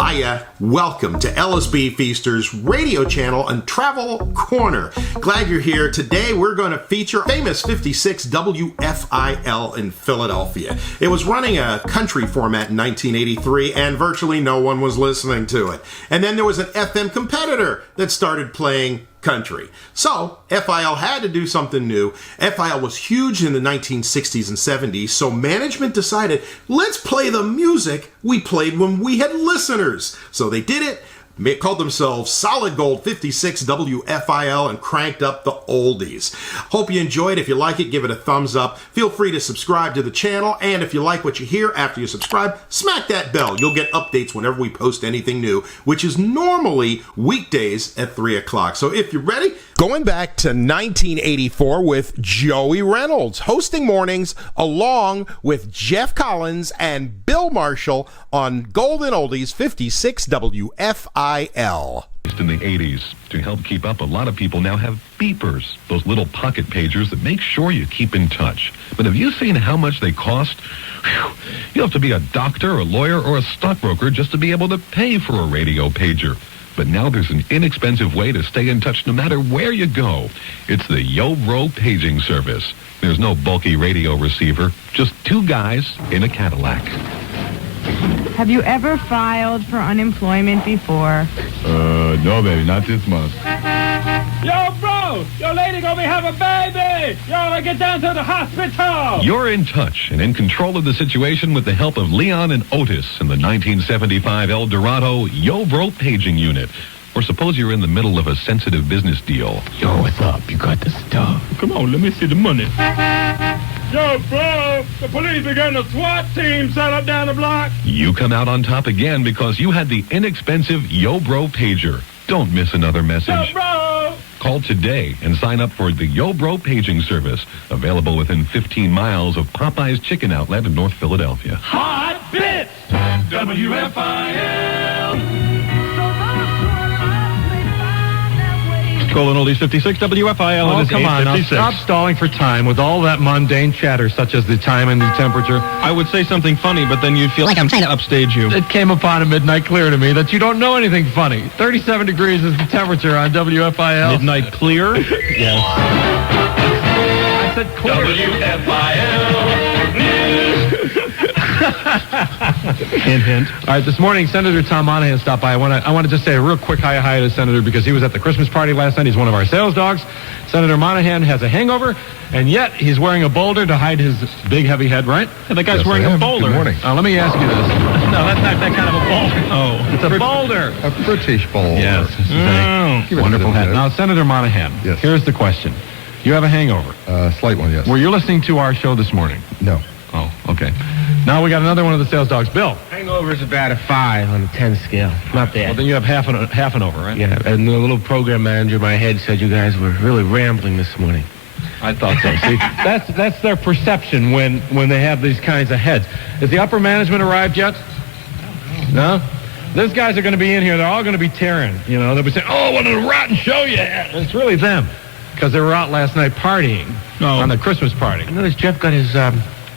Hiya, welcome to LSB Feaster's radio channel and Travel Corner. Glad you're here. Today we're going to feature famous 56 WFIL in Philadelphia. It was running a country format in 1983 and virtually no one was listening to it. And then there was an FM competitor that started playing country. So FIL had to do something new. FIL was huge in the 1960s and 70s, so management decided, let's play the music we played when we had listeners. So they did it. They called themselves Solid Gold 56 WFIL and cranked up the oldies. Hope you enjoyed. If you like it, give it a thumbs up. Feel free to subscribe to the channel. And if you like what you hear after you subscribe, smack that bell. You'll get updates whenever we post anything new, which is normally weekdays at 3 o'clock. So if you're ready, going back to 1984 with Joey Reynolds, hosting mornings along with Jeff Collins and Bill Marshall on Golden Oldies 56 WFIL. In the 80s, to help keep up, a lot of people now have beepers, those little pocket pagers that make sure you keep in touch. But have you seen how much they cost? Whew. You have to be a doctor, a lawyer, or a stockbroker just to be able to pay for a radio pager. But now there's an inexpensive way to stay in touch no matter where you go. It's the Yo-Bro paging service. There's no bulky radio receiver, just two guys in a Cadillac. Have you ever filed for unemployment before? No, baby, not this month. Yo, bro! Your lady gonna be having a baby! Yo, get down to the hospital! You're in touch and in control of the situation with the help of Leon and Otis in the 1975 El Dorado Yo-Bro paging unit. Or suppose you're in the middle of a sensitive business deal. Yo, what's up? You got the stuff. Come on, let me see the money. Yo, bro! The police began a SWAT team set up down the block. You come out on top again because you had the inexpensive Yo-Bro pager. Don't miss another message. Yo, bro! Call today and sign up for the Yo-Bro paging service, available within 15 miles of Popeye's Chicken Outlet in North Philadelphia. Hot Bits! WFIL! Golden Oldies 56 WFIL. Oh, It is come on now. 8:56. Stop stalling for time with all that mundane chatter, such as the time and the temperature. I would say something funny, but then you'd feel like I'm trying to upstage you. It came upon a midnight clear to me that you don't know anything funny. 37 degrees is the temperature on WFIL. Midnight clear? Yes. I said clear. WFIL News! Hint, hint. All right, this morning, Senator Tom Monahan stopped by. I want to just say a real quick hi to the Senator because he was at the Christmas party last night. He's one of our sales dogs. Senator Monahan has a hangover, and yet he's wearing a boulder to hide his big, heavy head, right? And the guy's Yes, wearing I a am. boulder. Good morning. Let me ask you this. No, that's not that kind of a boulder. Oh. It's a boulder. A British bowl. Yes. This is a Give it wonderful to them, hat. Now, Senator Monahan, Yes. here's the question. You have a hangover. Slight one, yes. Were you listening to our show this morning? No. Oh, okay. Now we got another one of the sales dogs. Bill. Hangover is about a 5 on a 10 scale. Not bad. Well, then you have half an over, right? Yeah, and the little program manager in my head said you guys were really rambling this morning. I thought so. See, that's their perception when they have these kinds of heads. Has the upper management arrived yet? No? Those guys are going to be in here. They're all going to be tearing. You know, they'll be saying, "Oh, what a rotten show you had." And it's really them because they were out last night partying on the Christmas party. I noticed Jeff got his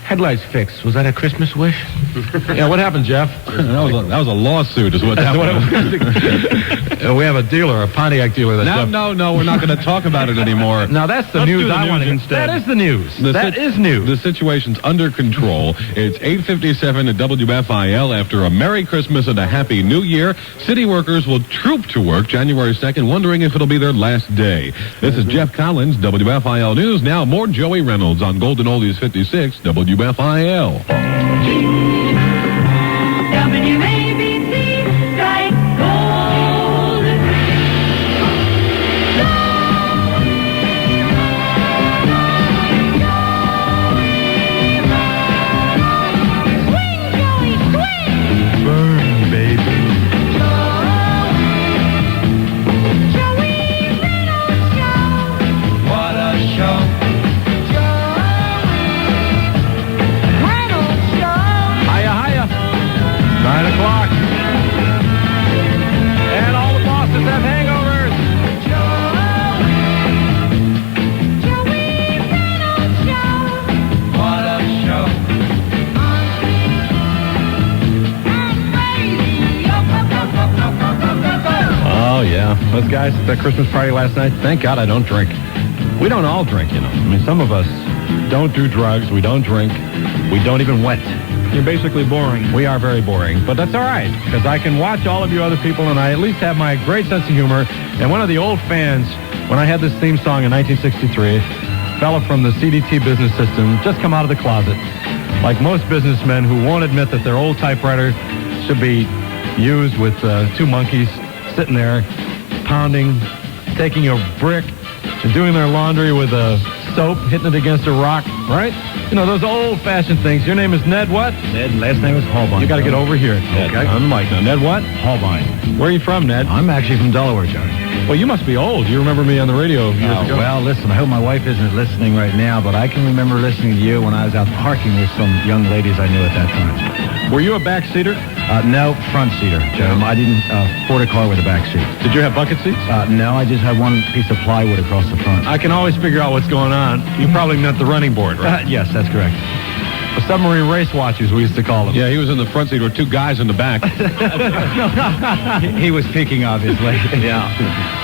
headlights fixed. Was that a Christmas wish? Yeah, what happened, Jeff? That was a lawsuit is what happened. We have a dealer, a Pontiac dealer. That's No, we're not going to talk about it anymore. Now, that's the Let's news do the I want to news instead. That is the news. That is news. The situation's under control. It's 8:57 at WFIL. After a Merry Christmas and a Happy New Year, city workers will troop to work January 2nd, wondering if it'll be their last day. This is Jeff Collins, WFIL News. Now, more Joey Reynolds on Golden Oldies 56, WFIL. WABC, strike gold. Swing, Joey, swing! Burn, baby. Joey Reynolds Show. What a show! Reynolds Show. Those guys at that Christmas party last night, thank God I don't drink. We don't all drink, you know. I mean, some of us don't do drugs. We don't drink. We don't even wet. You're basically boring. We are very boring, but that's all right, because I can watch all of you other people, and I at least have my great sense of humor. And one of the old fans, when I had this theme song in 1963, a fella from the CDT business system, just come out of the closet. Like most businessmen who won't admit that their old typewriter should be used with two monkeys sitting there, pounding, taking a brick, and doing their laundry with a soap, hitting it against a rock, right? You know, those old-fashioned things. Your name is Ned what? Ned, last name is Holbein. You got to get over here, Ned. Okay. On the mic now. Ned what? Holbein. Where are you from, Ned? I'm actually from Delaware, Johnny. Well, you must be old. You remember me on the radio years ago. Well, listen, I hope my wife isn't listening right now, but I can remember listening to you when I was out parking with some young ladies I knew at that time. Were you a backseater? No, front seater, Joe. I didn't afford a car with a back seat. Did you have bucket seats? No, I just had one piece of plywood across the front. I can always figure out what's going on. You probably meant the running board, right? Yes, that's correct. The submarine race watchers, we used to call them. Yeah, he was in the front seat with two guys in the back. He was peeking, obviously. Yeah.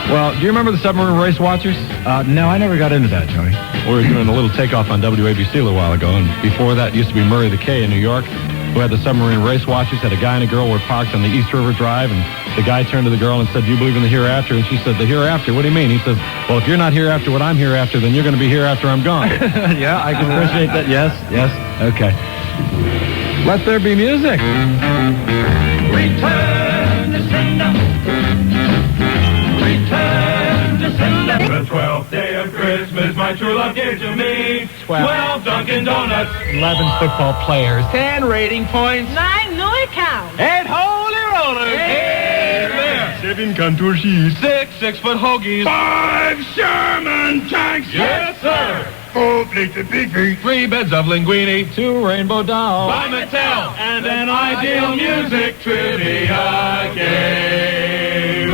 Well, do you remember the submarine race watchers? No, I never got into that, Johnny. We were doing a little takeoff on WABC a little while ago, and before that used to be Murray the K in New York, who had the submarine race watchers. Had a guy and a girl were parked on the East River Drive, and the guy turned to the girl and said, "Do you believe in the hereafter?" And she said, "The hereafter? What do you mean?" He says, "Well, if you're not here after what I'm here after, then you're going to be here after I'm gone." Yeah, I can appreciate that. Yes. Okay. Let there be music. Return to sender. Return to sender. The 12th day of Christmas, my true love gave to me 12 Dunkin' Donuts, 11 football players, 10 rating points, 9 new accounts. 8 holy rollers, 7 contour sheets, 6 6-foot hoagies, 5 Sherman tanks, yes sir, 4 plates of big feet, 3 beds of linguine, 2 rainbow dolls, by Mattel, and an ideal music trivia game.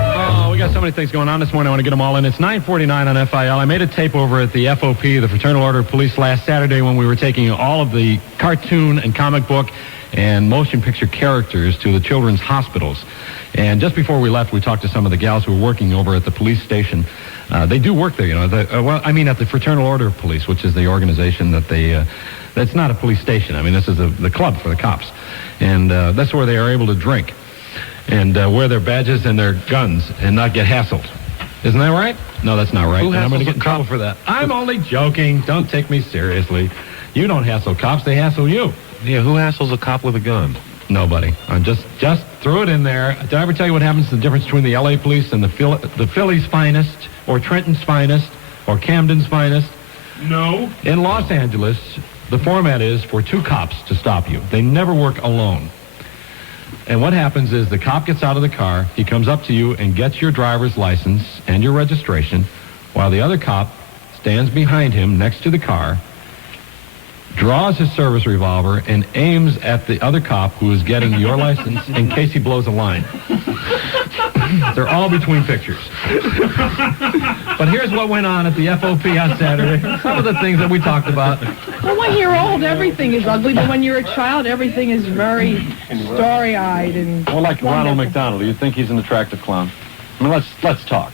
Oh, we got so many things going on this morning. I want to get them all in. It's 9:49 on FIL. I made a tape over at the FOP, the Fraternal Order of Police, last Saturday when we were taking all of the cartoon and comic book and motion picture characters to the children's hospitals. And just before we left, we talked to some of the gals who were working over at the police station. They do work there, you know. At the Fraternal Order of Police, which is the organization that that's not a police station. I mean, this is the club for the cops. And that's where they are able to drink and wear their badges and their guns and not get hassled. Isn't that right? No, that's not right. And I'm going to get in trouble for that. I'm only joking. Don't take me seriously. You don't hassle cops. They hassle you. Yeah, who hassles a cop with a gun? Nobody. I just threw it in there. Did I ever tell you what happens, the difference between the L.A. police and the Philly's finest, or Trenton's finest, or Camden's finest? No. In Los Angeles, the format is for 2 cops to stop you. They never work alone. And what happens is the cop gets out of the car, he comes up to you and gets your driver's license and your registration, while the other cop stands behind him next to the car, draws his service revolver, and aims at the other cop who is getting your license in case he blows a line. They're all between pictures. But here's what went on at the FOP on Saturday. Some of the things that we talked about. Well, when you're old, everything is ugly, but when you're a child, everything is very starry-eyed and Well, like wonderful. Ronald McDonald, do you think he's an attractive clown? I mean, let's talk.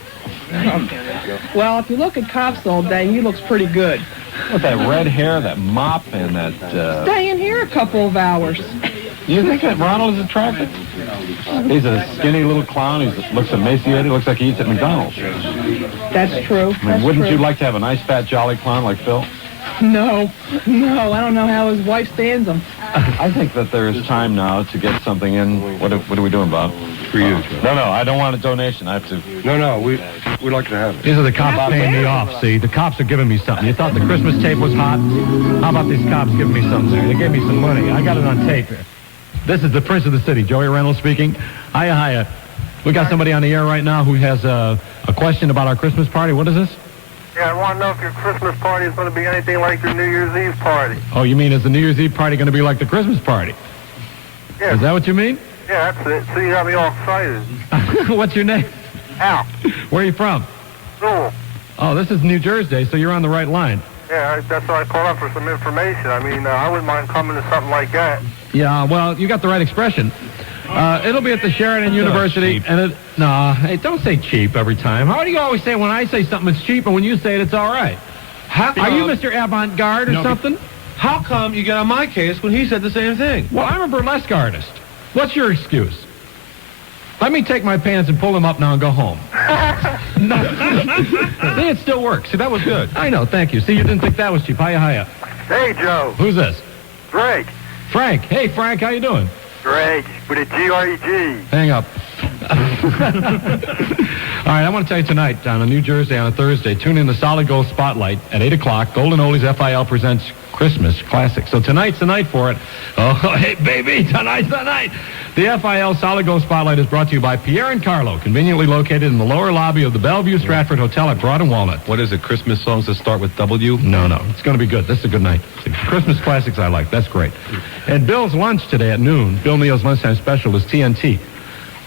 Well, if you look at cops all day, he looks pretty good. With that red hair, that mop, and that... Stay in here a couple of hours. You think that Ronald is attractive? He's a skinny little clown. He looks emaciated. Looks like he eats at McDonald's. That's true. I mean, wouldn't you like to have a nice, fat, jolly clown like Phil? No, I don't know how his wife stands him. I think that there is time now to get something in. What are we doing, Bob? For you. No, I don't want a donation. I have to... No, we'd like to have it. These are the cops paying me off, see? The cops are giving me something. You thought the Christmas tape was hot? How about these cops giving me something there? They gave me some money. I got it on tape. This is the Prince of the City, Joey Reynolds speaking. Hiya. We got somebody on the air right now who has a question about our Christmas party. What is this? Yeah, I want to know if your Christmas party is going to be anything like your New Year's Eve party. Oh, you mean is the New Year's Eve party going to be like the Christmas party? Yeah. Is that what you mean? Yeah, that's it. So you got me all excited. What's your name? Al. Where are you from? Cool. Oh, this is New Jersey, so you're on the right line. Yeah, that's why I called up for some information. I mean, I wouldn't mind coming to something like that. Yeah, well, you got the right expression. It'll be at the Sheridan University. And hey, don't say cheap every time. How do you always say when I say something it's cheap and when you say it it's all right? Are you Mr. Avant-Garde or something? How come you get on my case when he said the same thing? Well, I'm a burlesque artist. What's your excuse? Let me take my pants and pull them up now and go home. See, it still works. See, that was good. I know, thank you. See, you didn't think that was cheap. Hiya. Hey, Joe. Who's this? Frank. Frank. Hey, Frank, how you doing? Greg, with a G-R-E-G. Hang up. All right, I want to tell you tonight, on a New Jersey on a Thursday, tune in the Solid Gold Spotlight at 8 o'clock. Golden Oldies FIL presents Christmas Classic. So tonight's the night for it. Oh, hey, baby, tonight's the night. The FIL Solid Gold Spotlight is brought to you by Pierre and Carlo, conveniently located in the lower lobby of the Bellevue Stratford Hotel at Broad and Walnut. What is it, Christmas songs that start with W? No. It's going to be good. This is a good night. Christmas classics I like. That's great. And Bill's lunch today at noon, Bill Neal's lunchtime special is TNT.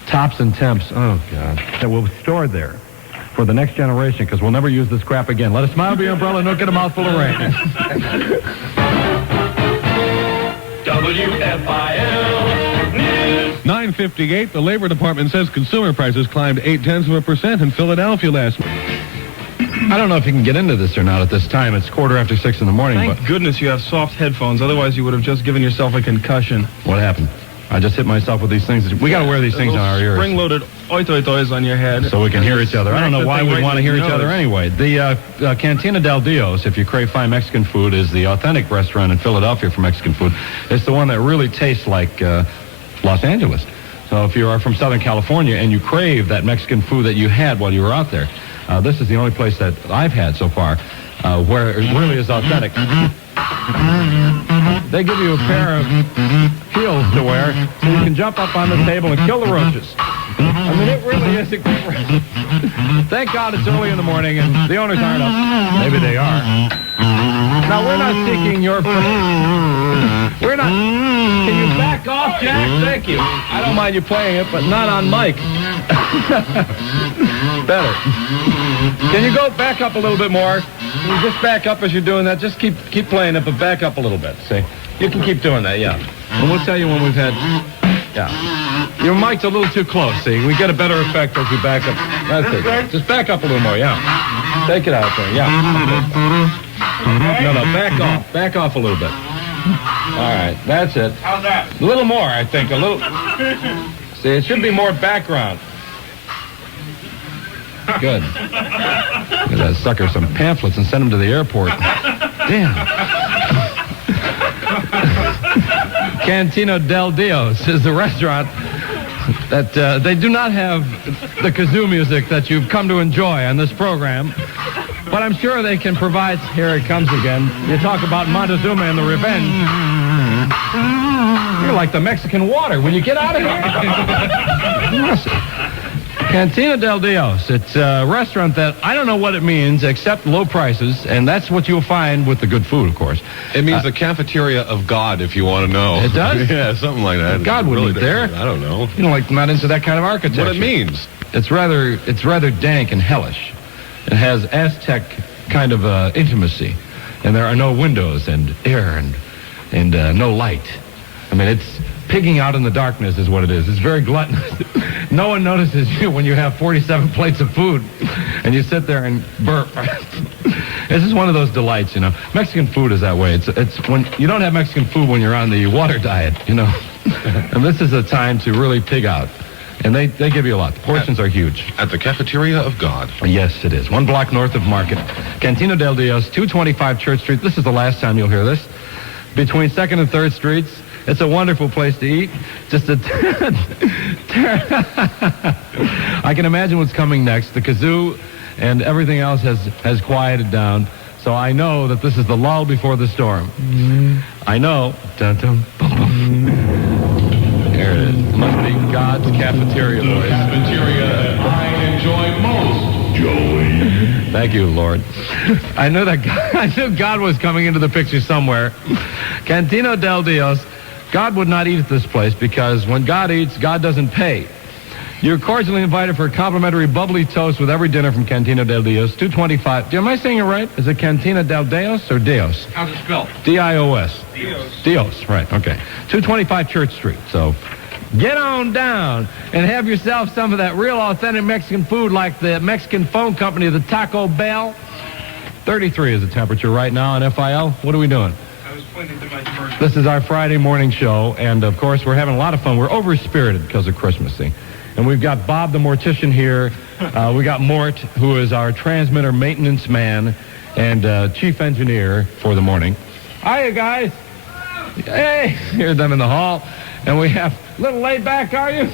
Tops and temps. Oh, God. That will be stored there for the next generation because we'll never use this crap again. Let a smile be your umbrella and don't get a mouthful of rain. WFIL News. 9:58, the Labor Department says consumer prices climbed 0.8% in Philadelphia last week. I don't know if you can get into this or not at this time. It's 6:45 in the morning. Thank goodness you have soft headphones. Otherwise, you would have just given yourself a concussion. What happened? I just hit myself with these things. We got to wear these things on our ears. Spring-loaded oi-toi-tois on your head. So we can hear each other. I don't know why we'd want to hear each other anyway. The Cantina Del Dios, if you crave fine Mexican food, is the authentic restaurant in Philadelphia for Mexican food. It's the one that really tastes like Los Angeles. So if you are from Southern California and you crave that Mexican food that you had while you were out there, this is the only place that I've had so far where it really is authentic. They give you a pair of heels to wear so you can jump up on the table and kill the roaches. I mean, it really is a great restaurant. Thank God it's early in the morning and the owners aren't up. Maybe they are. Now, we're not seeking your... We're not... Can you back off, Jack? Thank you. I don't mind you playing it, but not on mic. Better. Can you go back up a little bit more? Can you just back up as you're doing that? Just keep playing it, but back up a little bit, see? You can keep doing that, yeah. And we'll tell you when we've had... Yeah. Your mic's a little too close, see? We get a better effect as we back up. That's it. Just back up a little more, yeah. Take it out there, yeah. No, back off. Back off a little bit. All right, that's it. How's that? A little more, I think. A little... See, it should be more background. Good. Give that sucker some pamphlets and send him to the airport. Damn. Cantina Del Dios is the restaurant that they do not have the kazoo music that you've come to enjoy on this program. But I'm sure they can provide... Here it comes again. You talk about Montezuma and the Revenge. You're like the Mexican water. Will you get out of here? Cantina Del Dios. It's a restaurant that I don't know what it means except low prices, and that's what you'll find with the good food, of course. It means the cafeteria of God, if you want to know. It does? Yeah, something like that. God wouldn't be there. I don't know. You know, like not into that kind of architecture. What it means. It's rather dank and hellish. It has Aztec kind of intimacy, and there are no windows and air and no light. I mean, it's pigging out in the darkness is what it is. It's very gluttonous. No one notices you when you have 47 plates of food and you sit there and burp. This is one of those delights, you know. Mexican food is that way. It's when you don't have Mexican food when you're on the water diet, you know. And this is a time to really pig out. And they give you a lot. The portions are huge. At the Cafeteria of God. Yes, it is. 1 block north of Market. Cantina Del Dios, 225 Church Street. This is the last time you'll hear this. Between 2nd and 3rd Streets. It's a wonderful place to eat. Just a... I can imagine what's coming next. The kazoo and everything else has quieted down. So I know that this is the lull before the storm. I know. Dun, dun, bum, bum. There it is. Must be God's cafeteria, boys. The cafeteria that I enjoy most, Joey. Thank you, Lord. I knew God was coming into the picture somewhere. Cantina Del Dios. God would not eat at this place because when God eats, God doesn't pay. You're cordially invited for a complimentary bubbly toast with every dinner from Cantina Del Dios, 225. Am I saying it right? Is it Cantina Del Dios or Dios? How's it spelled? D-I-O-S. Dios. Dios, right, okay. 225 Church Street. So Get on down and have yourself some of that real authentic Mexican food like the Mexican phone company, the Taco Bell. 33 is the temperature right now on FIL. What are we doing? I was pointing to my commercial. This is our Friday morning show, and of course we're having a lot of fun. We're over-spirited because of Christmasy. And we've got Bob the mortician here. We got Mort, who is our transmitter maintenance man and chief engineer for the morning. Hiya, guys. Hey, hear them in the hall. And we have a little laid back, are you?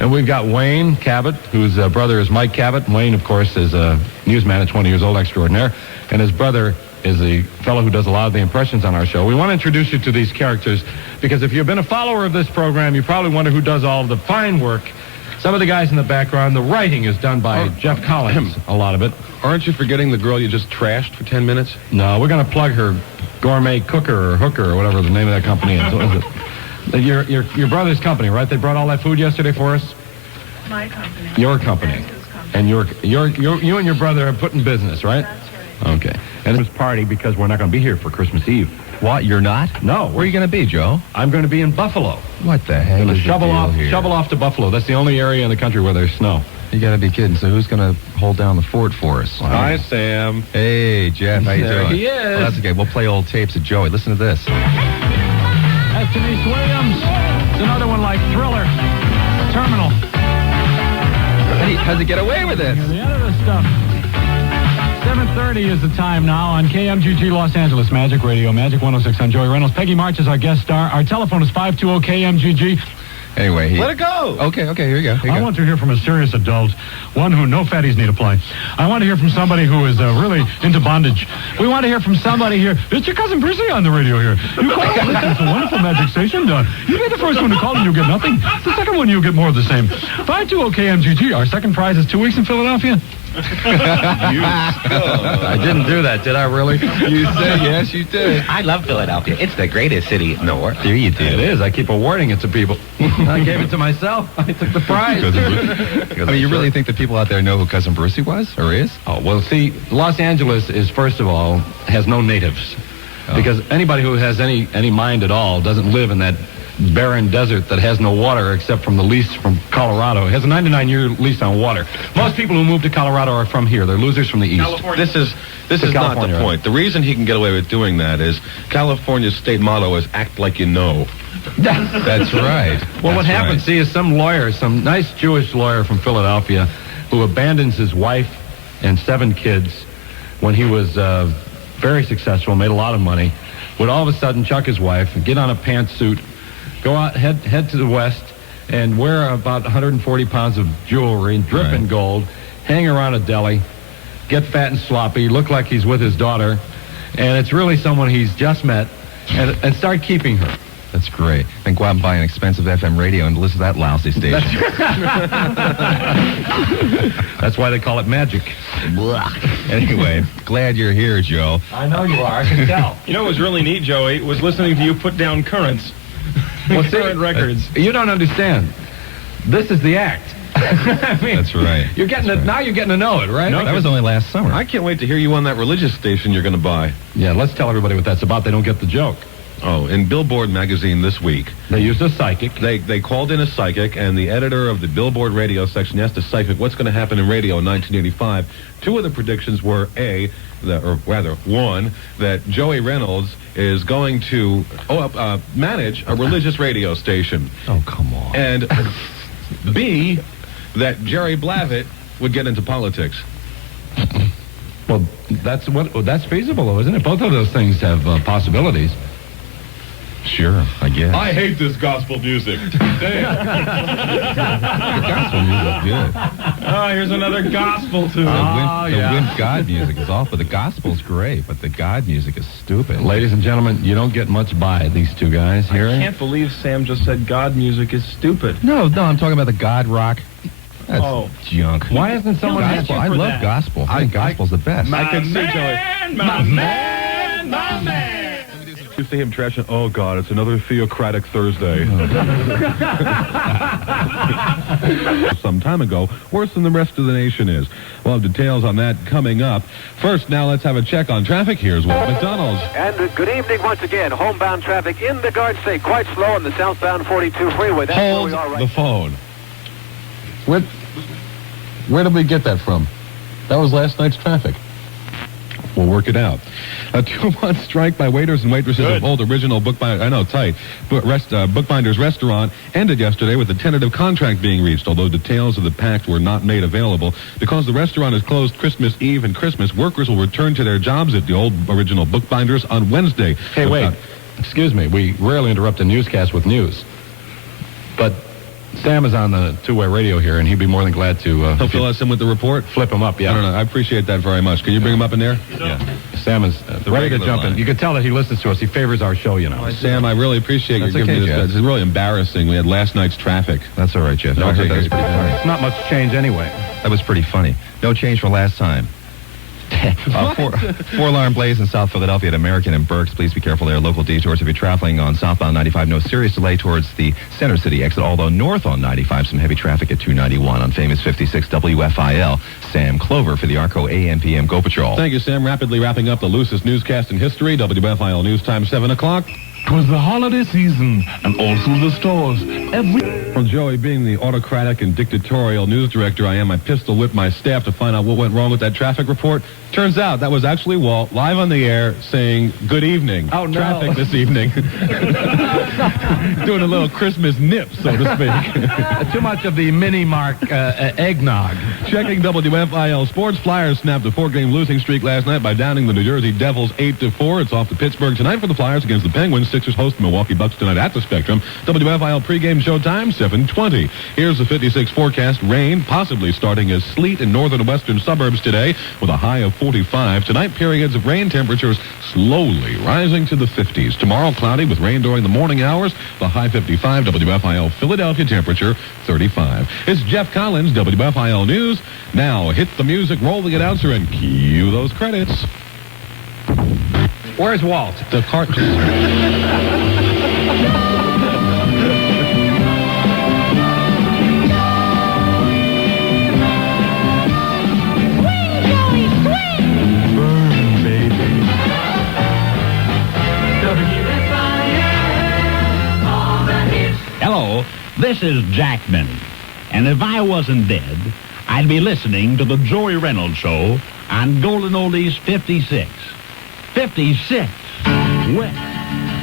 And we've got Wayne Cabot, whose brother is Mike Cabot. Wayne, of course, is a newsman at 20 years old extraordinaire. And his brother is the fellow who does a lot of the impressions on our show. We want to introduce you to these characters because if you've been a follower of this program, you probably wonder who does all of the fine work. Some of the guys in the background, the writing is done by Jeff Collins, a lot of it. Aren't you forgetting the girl you just trashed for 10 minutes? No, we're going to plug her gourmet cooker or hooker or whatever the name of that company is. What is it? Your brother's company, right? They brought all that food yesterday for us? My company. Your company. And you and your brother are put in business, right? That's right. Okay. And it's party because we're not going to be here for Christmas Eve. What? You're not? No. Where are you going to be, Joe? I'm going to be in Buffalo. What the heck? I'm going is to the deal here? shovel off to Buffalo. That's the only area in the country where there's snow. You got to be kidding. So who's going to hold down the fort for us? Hi, Sam. Hey, Jeff. How you There doing? he is. Well, that's okay. We'll play old tapes of Joey. Listen to this. That's Denise Williams. It's another one like Thriller. Terminal. How'd he get away with it? The end of this stuff. 7:30 is the time now on KMGG Los Angeles Magic Radio, Magic 106 on Joey Reynolds. Peggy March is our guest star. Our telephone is 520-KMGG. Anyway, Let it go. Okay, here you go. I want to hear from a serious adult, one who no fatties need to play. I want to hear from somebody who is really into bondage. We want to hear from somebody here. It's your cousin Brucey on the radio here. You call this is a wonderful magic station. You be the first one to call and you'll get nothing. The second one you'll get more of the same. 520-KMGG. Our second prize is 2 weeks in Philadelphia. I didn't do that, did I really? You said yes, you did. I love Philadelphia. It's the greatest city in the world. There you did. It is. I keep awarding it to people. I gave it to myself. I took the prize. I mean, you really think that people out there know who Cousin Brucey was or is? Oh, well, see, Los Angeles is, first of all, has no natives. Because anybody who has any mind at all doesn't live in that barren desert that has no water except from the lease from Colorado. It has a 99-year lease on water. Most people who move to Colorado are from here. They're losers from the east. California. This is not the point. The reason he can get away with doing that is California's state motto is act like you know. That's right. Well, what That's happens, right. see, is some lawyer, some nice Jewish lawyer from Philadelphia who abandons his wife and 7 kids when he was very successful, made a lot of money, would all of a sudden chuck his wife and get on a pantsuit, go out, head to the west, and wear about 140 pounds of jewelry, drip in gold, hang around a deli, get fat and sloppy, look like he's with his daughter, and it's really someone he's just met, and start keeping her. That's great. And go out and buy an expensive FM radio and listen to that lousy station. That's why they call it magic. Anyway, glad you're here, Joe. I know you are. I can tell. You know what was really neat, Joey, was listening to you put down currents. Well, see, Current records. You don't understand. This is the act. I mean, That's right. You're getting it now. You're getting to know it, right? No, That was only last summer. I can't wait to hear you on that religious station you're going to buy. Yeah, let's tell everybody what that's about. They don't get the joke. Oh, in Billboard magazine this week, They used a psychic. they called in a psychic, and the editor of the Billboard radio section asked the psychic what's going to happen in radio in 1985. 2 of the predictions were one, that Joey Reynolds is going to manage a religious radio station. Oh, come on. And B, that Jerry Blavitt would get into politics. Well, that's feasible, though, isn't it? Both of those things have possibilities. Sure, I guess. I hate this gospel music. Damn. The gospel music's good. Oh, here's another gospel tune. The wimp God music is awful. The gospel's great, but the God music is stupid. Ladies and gentlemen, you don't get much by these 2 guys here. I can't believe Sam just said God music is stupid. No, I'm talking about the God rock. That's junk. Why isn't someone gospel? I love gospel. I think gospel's the best. I can see Joey. My man. You see him trashing, oh, God, it's another theocratic Thursday. some time ago, worse than the rest of the nation is. We'll have details on that coming up. First, now let's have a check on traffic. Here's Walt McDonald. And good evening once again. Homebound traffic in the Garden State quite slow on the southbound 42 freeway. That's where Hold we are right the phone. Where did we get that from? That was last night's traffic. We'll work it out. A 2-month strike by waiters and waitresses of Old Original Bookbinders Restaurant ended yesterday with a tentative contract being reached, although details of the pact were not made available. Because the restaurant is closed Christmas Eve and Christmas, workers will return to their jobs at the Old Original Bookbinders on Wednesday. Hey, wait. Excuse me. We rarely interrupt a newscast with news. But Sam is on the two-way radio here, and he'd be more than glad to... He'll fill us in with the report? Flip him up, yeah. I don't know. I appreciate that very much. Can you bring him up in there? Yeah. Sam is ready to jump in. You can tell that he listens to us. He favors our show, you know. Sam, I really appreciate you giving me this. It's really embarrassing. We had last night's traffic. That's all right, Jeff. No, that was pretty funny. It's not much change anyway. That was pretty funny. No change from last time. Four-alarm blaze in South Philadelphia at American and Berks. Please be careful there. Local detours if you're traveling on southbound 95. No serious delay towards the Center City exit, although north on 95, some heavy traffic at 291 on famous 56 WFIL. Sam Clover for the ARCO AM/PM Go Patrol. Thank you, Sam. Rapidly wrapping up the loosest newscast in history. WFIL News Time, 7 o'clock. 'Twas the holiday season, and all through the stores, Well, Joey, being the autocratic and dictatorial news director I am, I pistol whipped my staff to find out what went wrong with that traffic report. Turns out that was actually Walt, live on the air, saying, good evening. Oh, no. Traffic this evening. Doing a little Christmas nip, so to speak. Too much of the mini-mark eggnog. Checking WFIL sports. Flyers snapped a 4-game losing streak last night by downing the New Jersey Devils 8-4. It's off to Pittsburgh tonight for the Flyers against the Penguins. Sixers host the Milwaukee Bucks tonight at the Spectrum. WFIL pregame showtime, 7:20. Here's the 56 forecast. Rain, possibly starting as sleet in northern and western suburbs today with a high of 45. Tonight, periods of rain, temperatures slowly rising to the 50s. Tomorrow, cloudy with rain during the morning hours. The high 55. WFIL Philadelphia temperature 35. It's Jeff Collins, WFIL News. Now hit the music, roll the announcer, and cue those credits. Where's Walt? The cart. Hello, this is Jackman. And if I wasn't dead, I'd be listening to the Joey Reynolds Show on Golden Oldies 56. 56? Well,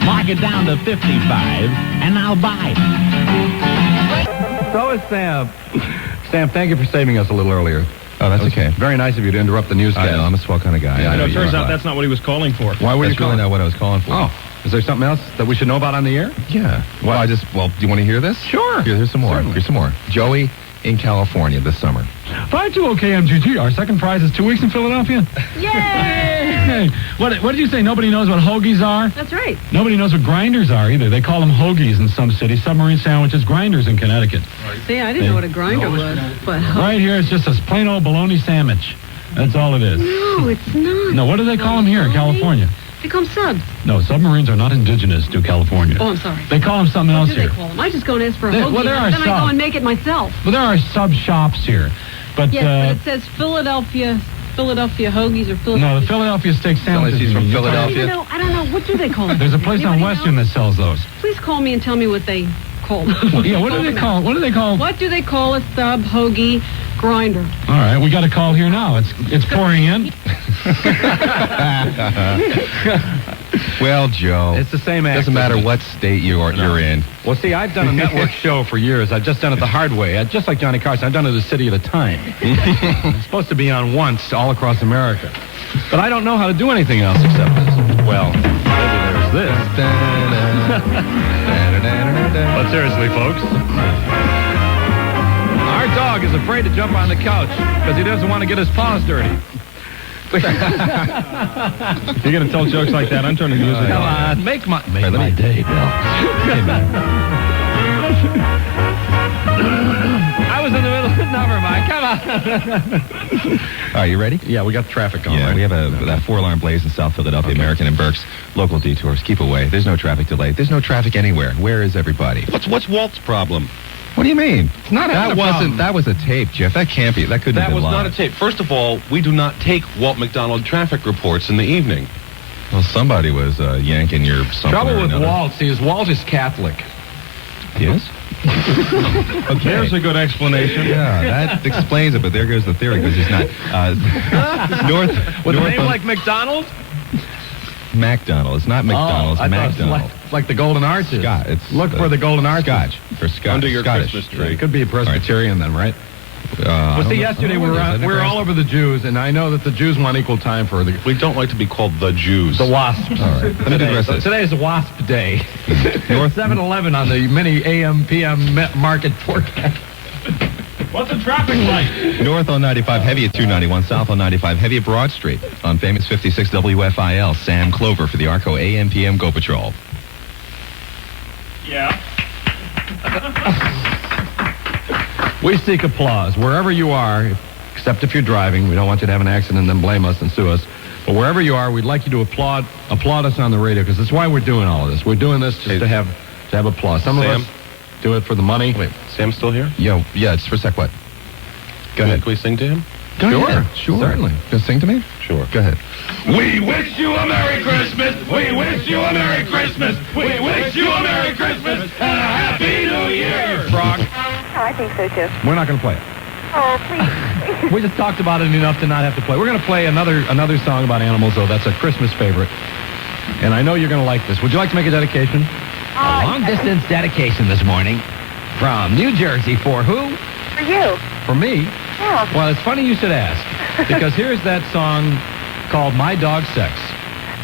mark it down to 55, and I'll buy it. So is Sam. Sam, thank you for saving us a little earlier. Oh, that's okay. Very nice of you to interrupt the newscast. I know, I'm a swell kind of guy. Yeah, I know. It turns out that's not what he was calling for. Why were you That's really calling? not what I was calling for. Oh, is there something else that we should know about on the air? Yeah. Well, do you want to hear this? Sure. Here's some more. Certainly. Here's some more. Joey in California this summer. 520 KMGG. Our second prize is 2 weeks in Philadelphia. Yay! What did you say? Nobody knows what hoagies are? That's right. Nobody knows what grinders are either. They call them hoagies in some cities. Submarine sandwiches, grinders in Connecticut. See, I didn't know what a grinder was. But Right here, it's just a plain old bologna sandwich. That's all it is. No, it's not. No, what do they call them here in California? They call them subs. No, submarines are not indigenous to California. Oh, I'm sorry. They call them something What else do they here. call them? I just go and ask for a They- hoagie, well, there are then I go some. and make it myself. Well, there are sub shops here. But, Yes, but it says Philadelphia hoagies or Philadelphia. no, the Philadelphia steak sandwiches. she's from you mean. Philadelphia. I don't know. What do they call them? There's a place on Anybody Western know? that sells those. Please call me and tell me what they call them. Yeah, what do they call? What do they call? What do they call a sub hoagie grinder? All right, we got a call here now. It's pouring in. Well, Joe. It's the same act. Doesn't matter what state you're in. Well, see, I've done a network show for years. I've just done it the hard way. Just like Johnny Carson, I've done it a city at a time. It's supposed to be on once all across America. But I don't know how to do anything else except this. Well, maybe there's this. But seriously, folks, our dog is afraid to jump on the couch because he doesn't want to get his paws dirty. You're going to tell jokes like that? I'm turning the music Come on. on, make my day, Bill. I was in the middle. Never mind. Come on. All right, you ready? Yeah, we got traffic on. Yeah, right? we have that 4-alarm blaze in South Philadelphia, American and Berks. Local detours, keep away. There's no traffic delay. There's no traffic anywhere. Where is everybody? What's Walt's problem? What do you mean? It's not that wasn't. That was a tape, Jeff. That can't be. That couldn't have That been was live. not a tape. First of all, we do not take Walt McDonald traffic reports in the evening. Well, somebody was yanking your something. Trouble or with another. Walt is Walt is Catholic. Yes. Okay. There's a good explanation. Yeah, that explains it. But there goes the theory because he's not. North With north a name on- like McDonald? McDonald. It's not McDonald's. I thought it was McDonald. like the Golden Arches. Scott. It's Look for the Golden Arches. Scotch. For Scotch. Under your Scottish. Christmas tree. It could be a Presbyterian then, right? I Well, don't see, know. yesterday I we don't know. were all over the Jews, and I know that the Jews want equal time for the We don't like to be called the Jews. wasps. All right. Let me do the rest of this. Today is Wasp Day. North 7-Eleven on the mini AM PM market forecast. What's the traffic like? North on 95, heavy at 291. South on 95, heavy at Broad Street. On famous 56 WFIL, Sam Clover for the ARCO AM PM Go Patrol. Yeah. We seek applause wherever you are, except if you're driving. We don't want you to have an accident and then blame us and sue us. But wherever you are, we'd like you to applaud us on the radio because that's why we're doing all of this. We're doing this just to have applause. Some Sam? of us do it for the money. Wait, Sam's still here? Yeah, just for a sec, what? Go ahead. Can we sing to him? Sure. Certainly. Just sing to me? Sure. Go ahead. We wish you a Merry Christmas. We wish you a Merry Christmas. We wish you a Merry Christmas and a Happy New Year. Frog. Oh, I think so, too. We're not going to play it. Oh, please. We just talked about it enough to not have to play. We're going to play another song about animals, though. That's a Christmas favorite. And I know you're going to like this. Would you like to make a dedication? A long-distance dedication this morning from New Jersey for who? For you. For me? Yeah. Well, it's funny you should ask, because here's that song called My Dog Sex.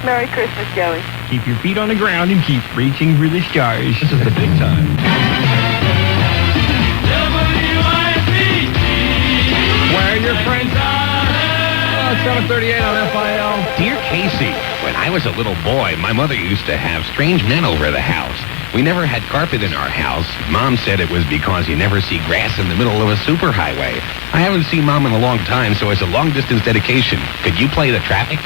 Merry Christmas, Joey. Keep your feet on the ground and keep reaching for the stars. This is the big time. Where your friends are. 7:38 on FIL. Dear Casey, when I was a little boy, my mother used to have strange men over the house. We never had carpet in our house. Mom said it was because you never see grass in the middle of a superhighway. I haven't seen Mom in a long time, so as a long-distance dedication, could you play the traffic?